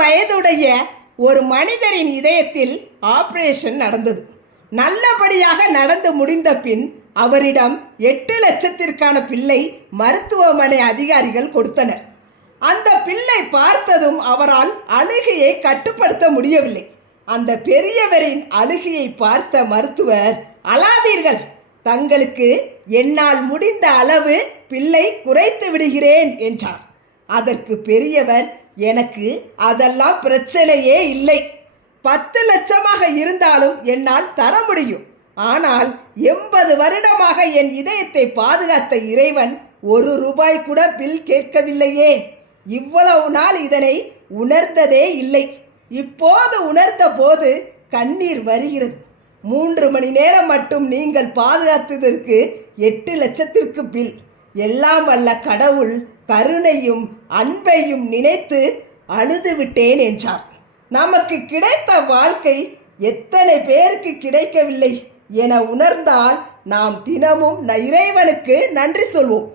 வயதுடைய ஒரு மனிதரின் இதயத்தில் ஆபரேஷன் நடந்தது. நல்லபடியாக நடந்து முடிந்த பின் அவரிடம் 8 லட்சத்திற்கான பில்லை மருத்துவமனை அதிகாரிகள் கொடுத்தனர். அந்த பில்லை பார்த்ததும் அவரால் அழுகையை கட்டுப்படுத்த முடியவில்லை. அந்த பெரியவரின் அழுகையை பார்த்த மருத்துவர், அழாதீர்கள், தங்களுக்கு என்னால் முடிந்த அளவு பில்லை குறைத்து விடுகிறேன் என்றார். அதற்கு பெரியவர், எனக்கு அதெல்லாம் பிரச்சனையே இல்லை, 10 லட்சமாக இருந்தாலும் என்னால் தர முடியும். ஆனால் 80 வருடமாக என் இதயத்தை பாதுகாத்த இறைவன் 1 ரூபாய் கூட பில் கேட்கவில்லையே. இவ்வளவு நாள் இதனை உணர்ந்ததே இல்லை. இப்போது உணர்ந்த போது கண்ணீர் வருகிறது. 3 மணி நேரம் மட்டும் நீங்கள் பாதுகாத்ததற்கு 8 லட்சத்திற்கு பில். எல்லாம் வல்ல கடவுள் கருணையும் அன்பையும் நினைத்து அழுது விட்டேன் என்றார். நமக்கு கிடைத்த வாழ்க்கை எத்தனை பேருக்கு கிடைக்கவில்லை என உணர்ந்தால் நாம் தினமும் இறைவனுக்கு நன்றி சொல்வோம்.